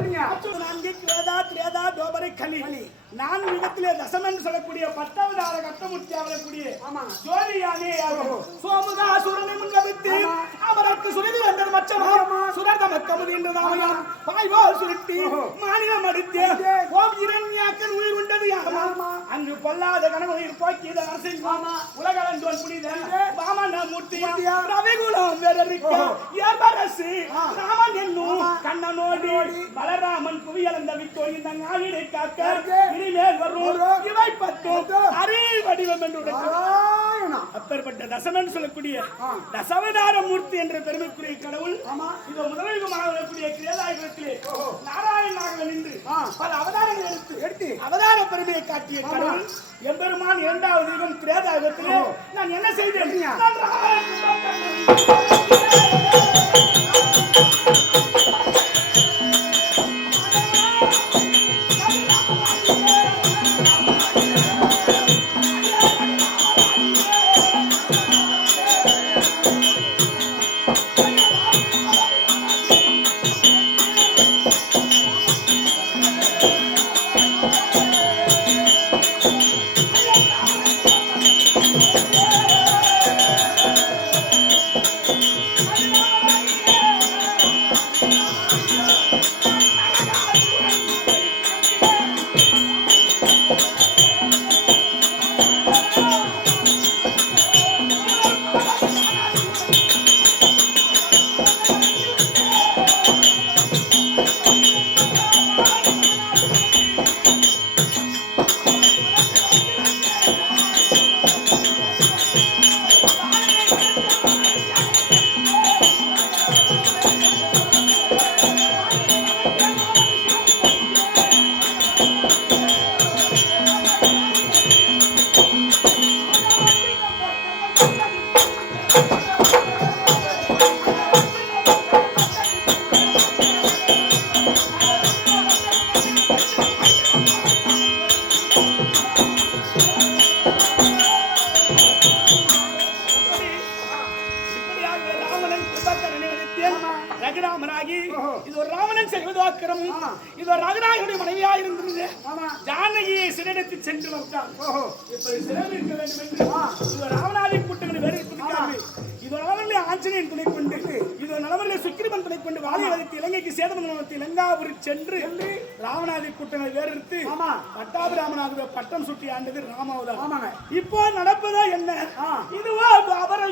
நான்கு கிரேதா திரேதா தோபரை கலி நான்கு விதத்திலே தசம் என்று சொல்லக்கூடிய பத்தாவது ஆள கட்டமுத்தி அவரக்கூடிய ஜோதியானே சோமுகா சுரனை முன்கவித்து அவருக்கு சுரதி வந்தது மச்சமா. சுரத மக்கமுதி என்று நாமையாம் பாய்வோல் சுருட்டி மாநிலம் அடித்தே ஓம் இரண்யாக்கன் உயிர் உண்டது யாமா அங்கு பொல்லாத கனவு உயிர் போக்கியது அரசின் உலகளந்தோன் புனித மூர்த்தியா? ரவிகுலம் வெறரிக்க ஏபரசு ராமன் என்னும் கண்ணனோடி பலராமன் புவியலந்த விட்டோய் இந்த ஞாயிறை காக்க இனிமேல் வரும். இவை பத்தும் அரி அப்பேற்பட்ட தசமன் சொல்லக்கூடிய தசவதார மூர்த்தி என்ற பெருமைக்குரிய கடவுள் இது முதலிகமாக வரக்கூடிய கிரேதாயுகத்திலே நாராயணனாக நின்று பல அவதாரங்கள் எடுத்து எடுத்து. அவதார பெருமையை காட்டிய கடவுள் எம்பெருமான் இரண்டாவது யுகம் கிரேதாயுகத்திலே நான் என்ன செய்தேன்? ரகுராமனாகி இது ஒரு ராவணன் செய்வதாக்கிரம் இது ஒரு ரகுராயனுடைய மனைவியா இருந்தது ஜானகியை சிறையிடத்து சென்று வந்தார் இப்படி இருக்க வேண்டும் என்று ராவணாவின் கூட்டங்களை வேறு இருக்கிறார்கள் இது ஆஞ்சநேயன் துணை கொண்டு இது நலவரிலே சுக்கிரமன் துணை கொண்டு வாலியை வதைத்து இலங்கைக்கு சேதமன் நடத்தி இலங்காபுரி சென்று ராவணாதி கூட்டங்களை வேறெடுத்து பட்டாபிராமனாகவே பட்டம் சுட்டி ஆண்டது ராமாவதார் ஆமாங்க. இப்போ நடப்பதா என்ன? இதுவா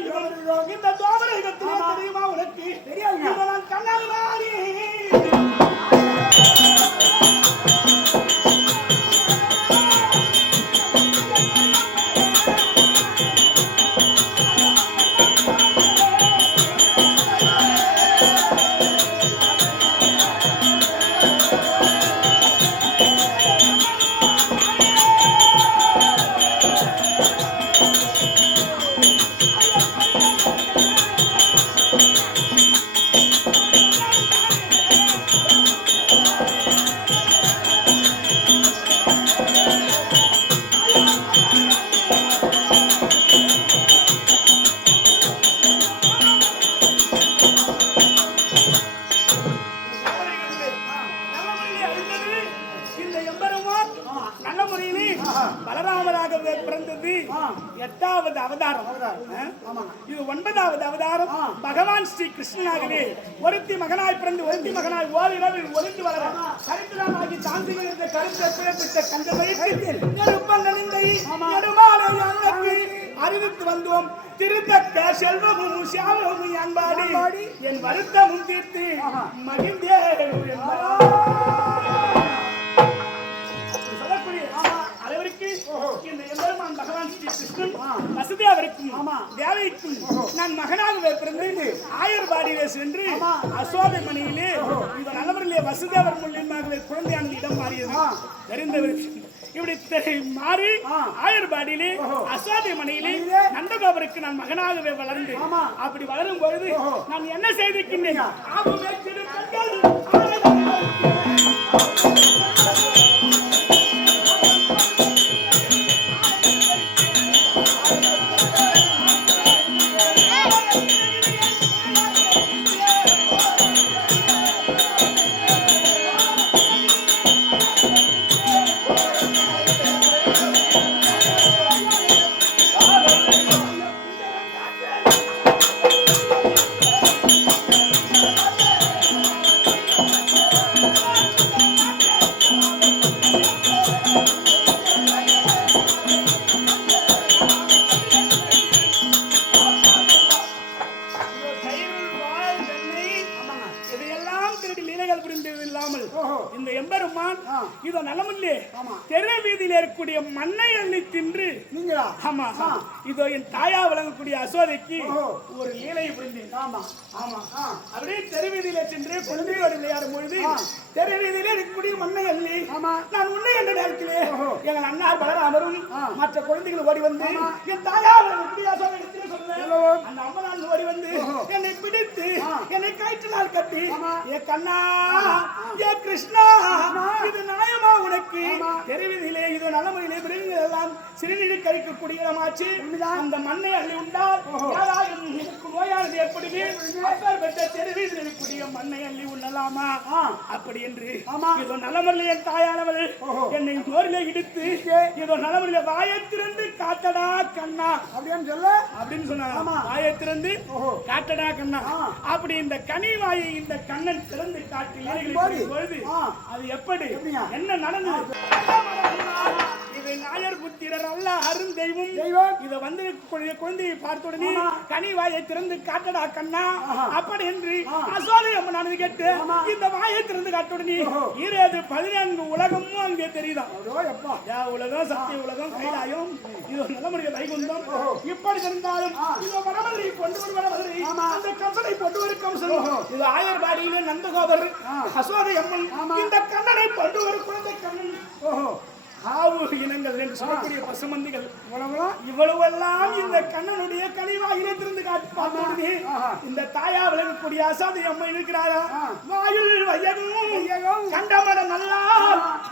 யுகம் இந்த துவாபர தெரியுமா உனக்கு. இவன் கண்ணாடி பலராமராக பிறந்தது எட்டாவது அவதாரம் ஆ? இது ஒன்பதாவது அவதாரம் பகவான் ஸ்ரீ கிருஷ்ணனாகவே ஒருத்தி மகனாய் பிறந்து ஒருத்தி மகனாய் ஓரிரவில் ஒளிந்து வளர சரித்திரமாகி தாந்திகள் இருந்த கருத்தை பிறப்பித்த கந்த அறிவித்து வந்தோம். திருத்தக்க செல்வமும் சியாமமும் அன்பாடி என் வருத்தமும் தீர்த்து மகிழ்ந்தே சொல்லக்கூடிய அளவிற்கு இந்த எம்பெருமான் பகவான் ஸ்ரீ கிருஷ்ணன் வசுதேவருக்கும் தேவைக்கும் நான் மகனாக பிறந்து ஆயர்பாடியிலே சென்று அசோதை மணியிலே இந்த நலவரிலே வசுதேவர் மூலியமாகவே குழந்தையான இடம் மாறியது. தெரிந்த விஷயம். இப்படி மாறி ஆயர்பாடியிலே அசோதை மணியிலே நந்தகோபருக்கு நான் மகனாகவே வளர்ந்து அப்படி வளரும் பொழுது நான் என்ன செய்திருக்கின்றேன்? இதோ நலமில்லே ஆமா. இருக்கக்கூடிய மண்ணை அள்ளி தின்று நீங்களா ஆமா. இதோ என் தாயா வழங்கக்கூடிய அசோதைக்கு. ஒரு லீலை புரிந்தேன் ஆமா ஆமா அப்படியே தெரு வீதியில சென்று குழந்தையோடு விளையாடும் பொழுது ஆ. தெரு வீதியில இருக்கக்கூடிய மண்ணை அள்ளி ஆமா. நான் உன்னை என்ற நேரத்திலே. எங்கள் அண்ணா பலராமரும். மற்ற குழந்தைகள் ஓடி வந்து. என் தாயா வழங்கக்கூடிய அசோதை. அந்த அம்மனான் ஓடி வந்து. என்னை பிடித்து. என்னை கயிற்றினால் கட்டி. ஏ கண்ணா ஏ கிருஷ்ணா இது நியாயமா உனக்கு ஆமா. தெருவிதிலே இது நலமுறையிலே விலங்குகள் எல்லாம் சிறுநீர் கழிக்கக்கூடிய இடமாச்சு. அந்த மண்ணை அள்ளி உண்டால் எனக்கு நோயானது எப்படி மக்கள் பெற்ற தெருவில் இருக்கக்கூடிய மண்ணை அள்ளி உண்ணலாமா. அப்படி என்று ஆமா. இதோ நலமல்ல என் தாயானவள். என்னை நோரிலே இடித்து இதோ நலமல்ல வாயத்திலிருந்து காத்தடா கண்ணா அப்படின்னு சொல்ல அப்படின்னு சொன்னாங்க. வாயை திறந்து. காட்டடா கண்ணா. அப்படி இந்த கனி வாயை இந்த கண்ணன் திறந்து காட்டி பொழுது. அது எப்படி? என்ன நடந்தது புத்திரர் அல்ல அருந்தெய்வம் தெய்வம். இத வந்து குழந்தை- குழந்தையை பார்த்த உடனே. கனி வாயை திறந்து காட்டடா கண்ணா. அப்படி என்று. அசோதை அம்மன் கேட்டு ஆமா. இந்த வாயை திறந்து காட்ட உடனே. இருபது பதினான்கு உலகமும் அங்கே தெரியுதான் உலகம் சத்திய உலகம் கைலாயம் இது ஒரு நிலமுடைய வைகுந்தம் ஓஹோ. இப்படி இருந்தாலும். இது வடமதுரை கொண்டு வரும் வடமதுரை. அந்த கம்சனை கொண்டு வரும் கம்சன். இது ஆயர்பாடியிலே நந்தகோபர். அசோதை அம்மன். இந்த கண்ணனை கொண்டு வரும் குழந்தை கண்ணன் ஓஹோ ஆவு இனங்கள் என்று சொல்லக்கூடிய பசுமந்திகள். உலகம் இவ்வளவெல்லாம் இந்த கண்ணனுடைய கனிவாயிலே திருந்து காட்டி பார்த்தோமே ஆஹா. இந்த தாயா விளங்கக்கூடிய அசாதி அம்மை இருக்கிறாரா. வாயுள் வையகம். கண்டமட நல்லா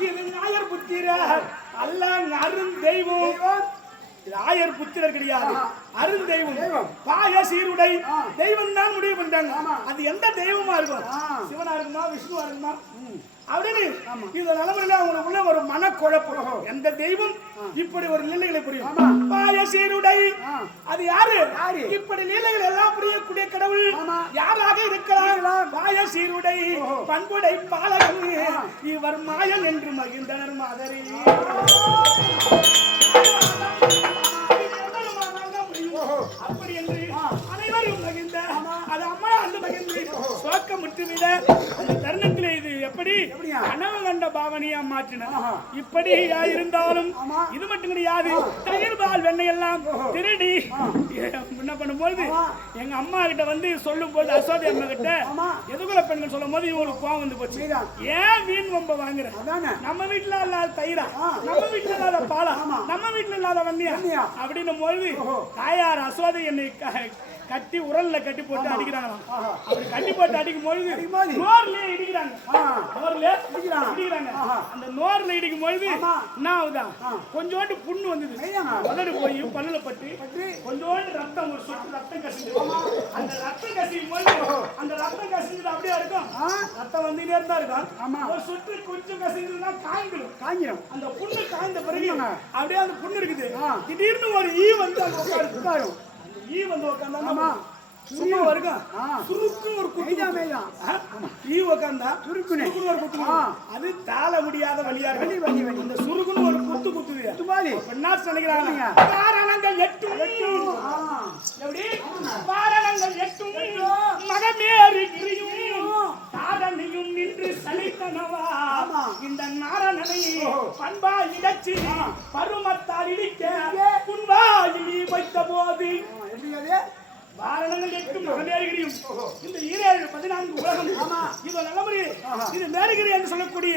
இது நாயர் புத்திரர் அல்ல அருண் தெய்வம். ஆயர் புத்திரர் கிடையாது. அருண் தெய்வம். பாய சீருடை. தெய்வம் தான் முடிவு ஆமா. அது எந்த தெய்வமா இருக்கும். சிவனா இருக்குமா? விஷ்ணுவா இருக்குமா. அப்படின்னு. இந்த நிலைமையில அவங்களுக்குள்ள ஒரு மனக்குழப்பம் எந்த தெய்வம் இப்படி ஒரு லீலைகளை புரியும். பாய சீருடை. அது யாரு யாரு? இப்படி லீலைகள் எல்லாம் புரியக்கூடிய கடவுள். யாராக இருக்கலாம் பாய சீருடை. பண்புடை பாலகன் ஆ. இவர் மாயன் என்று மகிழ்ந்தனர் மாதரி. அப்படி என்று. அனைவரும் மகிழ்ந்த அது அம்மா அந்த மகிழ்ந்து சோக்க முற்றுவிட அந்த தருணத்திலே இது எப்படி எப்படியா? கனவு கண்ட பாவனையா மாற்றின ஆஹா. இப்படி இருந்தாலும். இது மட்டும் கிடையாது தயிர் பால் வெண்ணெய் எல்லாம். திருடி என்ன பண்ணும்போது. எங்க அம்மா கிட்ட வந்து சொல்லும் போது அசோதி அம்மா கிட்ட. எதுகுல பெண்கள் சொல்லும் போது இவங்களுக்கு கோவம் வந்து போச்சு. ஏன் வீண் வம்ப வாங்குற நம்ம வீட்டுல இல்லாத தயிரா. நம்ம வீட்டுல இல்லாத பாலா. நம்ம வீட்டுல இல்லாத வன்னியா. அப்படின்னும் போது. தாயார் அசோதை என்னை கட்டி உரல்ல கட்டி போட்டு. அடிக்கிறாங்களாம். அப்படி கட்டி போட்டு அடிக்கும் பொழுது? நோர்லயே இடிக்கிறாங்க. நோர்ல இடிக்கிறாங்க. அந்த நோர்ல இடிக்கும் பொழுது. என்ன ஆகுதா. கொஞ்சோண்டு புண்ணு வந்தது. உதடு போய் பல்லுல பட்டு. கொஞ்சோண்டு ரத்தம் ஒரு சொட்டு ரத்தம் கசிஞ்சு அந்த ரத்தம் கசியும் போது அந்த ரத்தம் கசிஞ்சது அப்படியே இருக்கும் ரத்தம் வந்துட்டே இருந்தா இருக்கும் ஆமா. ஒரு சொட்டு கொஞ்சம் கசிஞ்சதுன்னா காய்ந்துடும் காஞ்சிரும் அந்த புண்ணு காய்ந்த பிறகு. அப்படியே அந்த புண்ணு இருக்குது. திடீர்னு ஒரு ஈ வந்து உட்காருது உட்காரும் அந்த ஈ வந்து உட்கார்ந்தா ஆமா. சும்மா வருங்க ஆ. சுருக்கு ஒரு ஆ? ஈ உட்கார்ந்தா சுருக்குன்னு. ஒரு குத்து. அது தாள முடியாத வழியா இருக்கு. அந்த சுருக்குன்னு ஒரு குத்து குத்துது. துபாலி என்ன நினைக்கிறாங்க? காரணங்கள் எட்டும். எப்படி? காரணங்கள் எட்டும். மகமேறி கிரியும் தாரணியும் நின்று சலித்தனவா. இந்த நாரணனை ஓஹோ. பண்பா இடச்சி பருமத்தால் இடிக்க புன்வாயில் வைத்த போது வாரணங்கள் எட்டும் மகமேறுகிரியும் இந்த ஈரேழு பதினான்கு உலகம். இது ஆஹா. இது மேருகிரி என்று சொல்லக்கூடிய.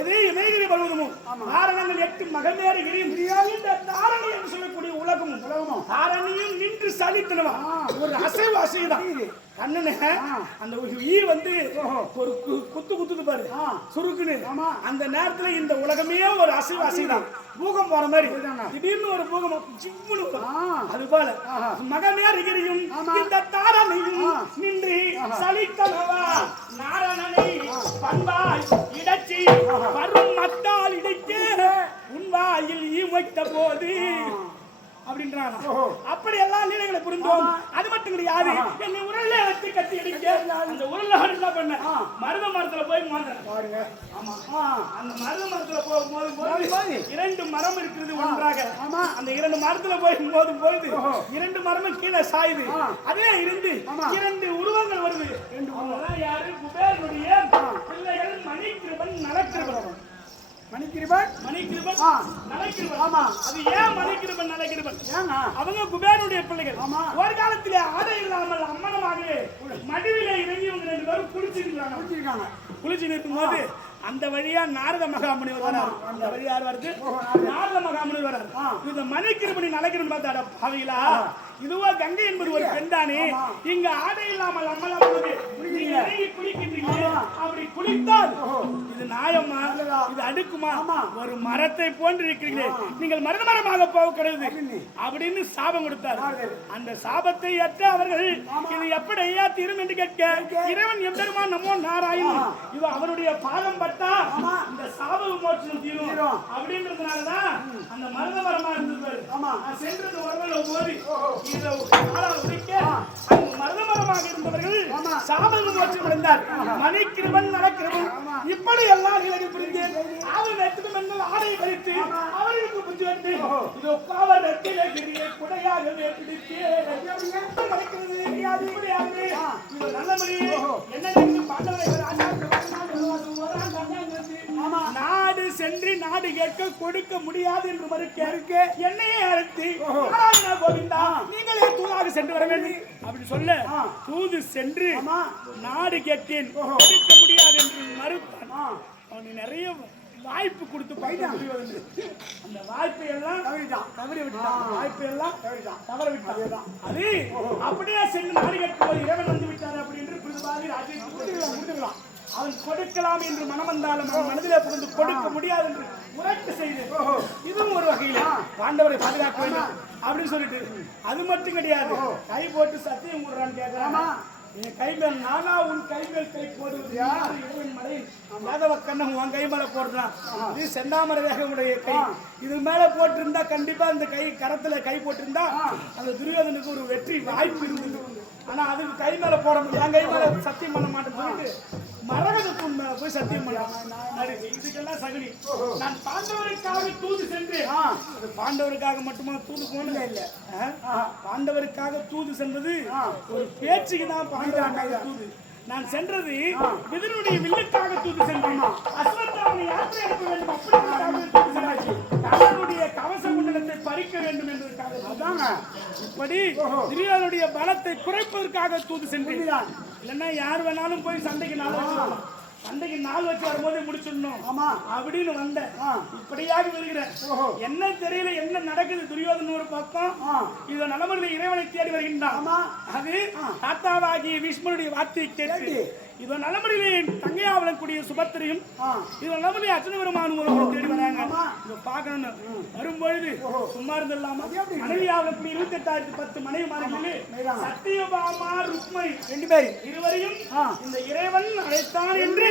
எதே இமயகிரி பருவதமும் ஆமா. வாரணங்கள் எட்டு மகமேறுகிரியும் இந்த தாரணி என்று சொல்லக்கூடிய உலகமும் உலகமும். தாரணியும் நின்று சலித்தனவா. ஒரு அசைவு அசைதான். கண்ணனு. அந்த ஈ வந்து. ஒரு குத்து குத்துது பாரு. சுருக்குன்னு ஆமா. அந்த நேரத்துல இந்த உலகமே ஒரு அசைவு அசைதான் பூகம் போற மாதிரி. திடீர்னு ஒரு பூகம். ஆ அது போல ஆஹா. மகனேறுகிரியும் ஆமா. இந்த தாரணையும். நின்று. சலித்தனவா நாரணனை பண்பாய் இடச்சி. வரும் மத்தால் இடைக்க உன்வாயில் ஈ வைத்த போது அப்படின்றாங்க ஓஹோ. அப்படி எல்லாம் லீலைகளை புரிந்தோம். அது மட்டும் கிடையாது. என்னை உரல்ல வச்சு கட்டி அடிக்க அந்த உரல்ல என்ன பண்ண. மருத மரத்துல போய் மோதுறேன். பாருங்க. ஆமா. அந்த மருத மரத்துல போய் மோதும் போது. போது. இரண்டு மரம் இருக்கிறது ஒன்றாக. ஆமா. அந்த இரண்டு மரத்துல போய் மோதும் ஓஹோ. இரண்டு மரமும் கீழே சாயுது. அதே இருந்து. இரண்டு உருவங்கள் வருது. யாரு? குபேரனுடைய பிள்ளைகள் மணிக்கிருபன் நலக்கிருபன் மணிக்கிருபன்? மணிக்கிருபன். நலைக்கிருபன். ஆமா. அது ஏன் மணிக்கிருபன் நலைக்கிருபன்? ஏங்க அவங்க குபேரனுடைய பிள்ளைகள். ஆமா. ஒரு காலத்திலே ஆடை இல்லாமல் அம்மனமாகவே மடுவிலே இறங்கி இவங்க ரெண்டு பேரும் குளிச்சிருக்காங்க. குடிச்சிருக்காங்க குளிச்சு அந்த வழியா நாரத மகாமுனிவர் வராரு. அந்த வழி யார் வருது நாரத. மகாமுனிவர் வராரு. இந்த மணிக்கிருபணி நலக்கிருபன் பார்த்தாடா பாவிகளா? இதுவா கங்கை என்பது ஒரு பெண்தானே? இங்க ஆடை இல்லாமல் அம்மலாம் போது நீங்க இறங்கி குளிக்கின்றீங்க அப்படி குளித்தால் இது நியாயமா இது அடுக்குமா? ஒரு மரத்தை போன்று இருக்கிறீங்களே நீங்கள் மரத மரமாக போக கிடையாது அப்படின்னு சாபம் கொடுத்தார். அந்த சாபத்தை ஏற்ற அவர்கள் இது எப்படி ஐயா தீரும் என்று கேட்க இறைவன் எம்பெருமா நம்மோ நாராயணன். இது அவருடைய பாதம் பட்டா இந்த சாப விமோசனம் தீரும். அப்படின்றதுனாலதான் அந்த மருத மரமா நான் சென்றது வரல போது இதை காலால் உடைக்க அந்த மருத மரமாக இருந்தவர்கள் சாப விமோசனம் அடைந்தார் மணிக்கிருவன் நடக்கிருவன் இப்படி எல்லாம் நிலையில் புரிந்து அவன் வெற்றிடும் எங்கள் ஆடை பறித்து அவர்களுக்கு புத்தி வந்து இதோ காவல் ரெட்டிலே கிரியை குடையாகவே பிடித்து நடக்கிறது இப்படியாகவே இது நல்லபடி என்ன பாண்டவரை நாடு சென்று நாடு கேட்க கொடுக்க முடியாது என்று மறுக்க. என்னையே அழைத்து கோவிந்தா நீங்களே தூதாக சென்று வர வேண்டும். அப்படி சொல்ல தூது சென்று நாடு கேட்டேன். கொடுக்க முடியாது என்று மறுத்தான். அவனுக்கு நிறைய வாய்ப்பு கொடுத்து பையன் அந்த வாய்ப்பை எல்லாம் தவறிட்டான் தவறி விட்டான் வாய்ப்பை எல்லாம் தவற விட்டான் அது அப்படியே சென்று நாடு கேட்கும் போது இறைவன் வந்து விட்டார் அப்படி என்று புரிதுவாரி ராஜ்யத்துக்கு கொடுத்துக்கலாம் கொடுத்துக்கலாம் அவன் கொடுக்கலாம் என்று மனம் வந்தாலும் மனதிலே புகுந்து கொடுக்க முடியாது என்று முரட்டு செய்து இதுவும் ஒரு வகையில்? பாண்டவரை பாதுகாக்க வேண்டும். அப்படின்னு சொல்லிட்டு. அது மட்டும் கிடையாது. கை போட்டு சத்தியம் கூடுறான்னு கேட்கறாமா என் கை மேல் நானா உன் கை மேல் கை போடுவது மலை. யாதவ கண்ணன் உன் கை மேல போடுறான் இது செந்தாமரை வேகமுடைய கை. இது மேல போட்டிருந்தா கண்டிப்பா அந்த கை கரத்துல கை போட்டிருந்தா அந்த துரியோதனுக்கு ஒரு வெற்றி வாய்ப்பு இருந்தது. ஆனா அது கை மேல போட முடியும் என் கை மேல சத்தியம் பண்ண மாட்டேன்னு சொல்லிட்டு மரகதத்து மேல போய் சத்தியம் பண்ணான் இதுக்கெல்லாம் சகுனி. நான் பாண்டவருக்காக தூது சென்று பாண்டவருக்காக மட்டுமா தூது போனது? இல்ல பாண்டவருக்காக தூது சென்றது ஒரு பேச்சுக்கு தான் பாண்டவருக்காக தூது. நான் சென்றது விதனுடைய வில்லுக்காக தூது சென்றேன். அஸ்வத்தாமனை யாத்திரை எடுக்க வேண்டும். அப்படிங்கிறதுக்காக தூது சென்றாச்சு. கண்ணனுடைய கவச குண்டலத்தை பறிக்க வேண்டும் என்பதற்காக இப்படி துரியோதனுடைய பலத்தை குறைப்பதற்காக தூது சென்றேன். இல்லைன்னா யார் வேணாலும் போய் சண்டைக்கு நாள் வச்சிடலாம் சண்டைக்கு நாள் வச்சு வரும்போது முடிச்சிடணும். ஆமா. அப்படின்னு வந்தேன். இப்படியாக வருகிறேன். என்ன தெரியல என்ன நடக்குது துரியோதன ஒரு பக்கம் இத நலமரில் இறைவனை தேடி வருகின்றான். அது தாத்தாவாகிய பீஷ்மனுடைய வார்த்தையை கேட்டு. இதோ நலமரிலே என் தங்கையாவலன் கூடிய சுபத்திரையும் இது நலமரிலே அச்சன பெருமானும் ஒருவரும் தேடி வராங்க. இதை பார்க்கணும் வரும்பொழுது சும்மா இருந்துடலாமா? மனைவியாவலன் கூடிய இருபத்தி எட்டாயிரத்தி பத்து மனைவி மாறிகளே சத்தியபாமா ருக்மை. ரெண்டு பேரும் இருவரையும் இந்த இறைவன் அழைத்தான் என்று